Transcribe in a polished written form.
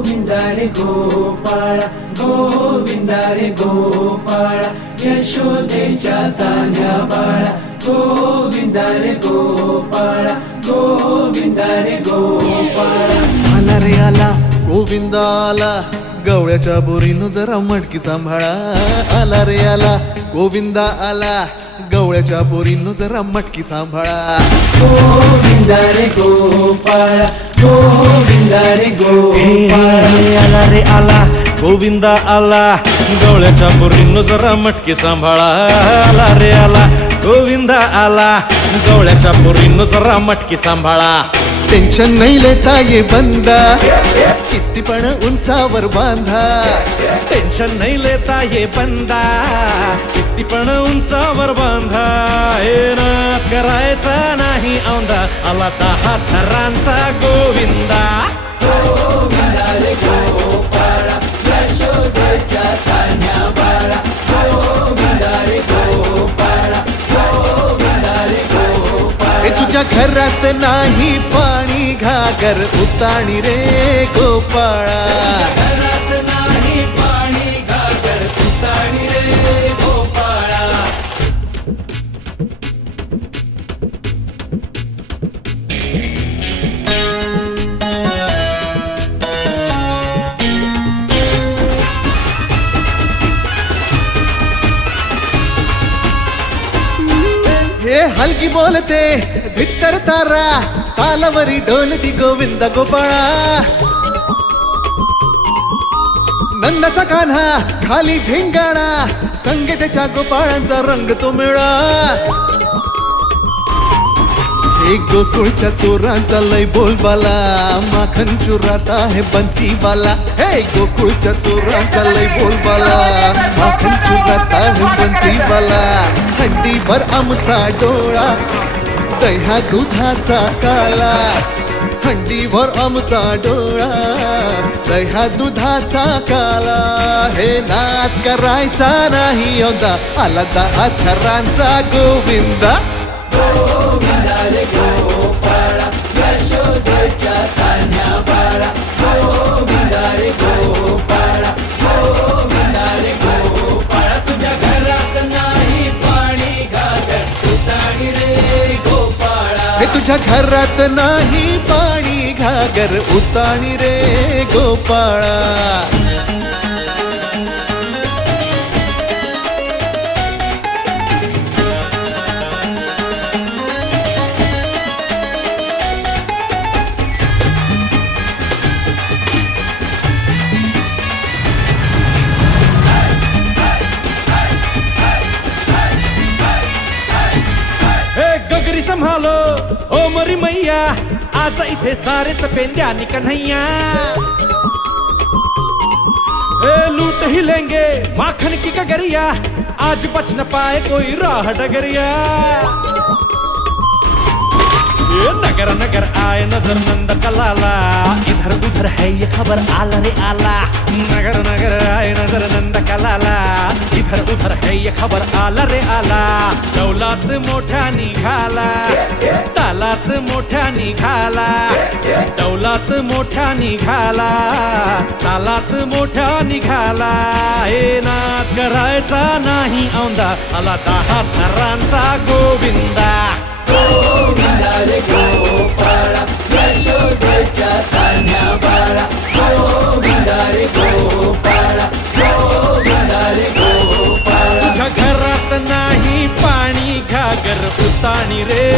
गोविंदा रे गोपाळा गोविंदा रे गोपाळा यशोदेच्या तान्या बाळा गोविंदा रे गोपाळा गोविंदा रे गोपाळा आला रे आला गोविंदा आला गवळ्याच्या बोरीनं जरा मटकी सांभाळा आला रे आला गोविंदा आला गवळ्याच्या बोरीनं जरा मटकी सांभाळा गोविंदा रे गोपाळा गोविंदा रे गोपाळा आला रे आला गोविंदा आला गवळ्याच्या बोरीनं जरा मटकी सांभाळा आला रे आला गोविंदा आला गवळ्याच्या बोरीनं जरा मटकी सांभाळा टेन्शन नाही लेता ये बंदा किती पण उंचावर बांधा टेन्शन नाही लेता ये बंदा किती पण उंचावर बांधा नाद करायचा नाही औंदा आला 10 थरांचा गोविंदा गोविंदा रे गोपाळा यशोदेच्या तान्या बाळा गोविंदा रे गोपाळा गोविंदा रे गोपाळा हे तुझ्या घरात नाही पाणी घागर उताणी रे गोपाळा घरात नाही पाणी घागर उताणी रे गोपाळा हे हलकी बोलते भित्तर तारा तालावरी डोलती गोविंद गोपाळा नंदाचा कान्हा खाली धिंगाणा संगे त्याच्या गोपाळांचा रंग तो मिळा एक गोकुळच्या चोरांचा लय बोलबाला माखन चुरात आहे बन्सीवाला हे गोकुळच्या चोरांचा लय बोलबाला माखन चुरात आहे बन्सीवाला हंडीवर आमचा डोळा दह्या दुधाचा काला हंडीवर आमचा डोळा दह्या दुधाचा काला हे नाद करायचा नाही औंदा आला 10 थरांचा गोविंदा गोविंदा रे गोपाळा यशोदेच्या तान्या बाळा गोविंदा रे गोपाळा गोविंदा रे गोपाळा तुझ्या घरात नाही पाणी घागर उताणी रे गोपाळा हे तुझ्या घरात नाही पाणी घागर उताणी रे गोपाळा गगरी संभालो ओ मरी मैया आज इथे सारेच पेंद्यानी कन्हैया लूट ही लेंगे माखन की गगरिया आज बच न पाए कोई राह डगरिया ये नगर नगर आए नजर नंद कलाला इधर उधर है ये खबर आला रे आला नगर नगर आए नजर नंद कलाला इधर उधर है ये खबर आला रे आला दौलात मोठ्या निघाला तालात मोठ्या निघाला दौलात मोठ्या निघाला तालात मोठ्या निघाला हे नाद करायचा नाही औंदा आला 10 थरांचा गोविंदा गोविंदा रे गोपाळा यशोदेच्या तान्या बाळा गोविंदा रे गोपाळा गोविंदा रे गोपाळा तुझ्या घरात नाही पाणी घागर उताणी रे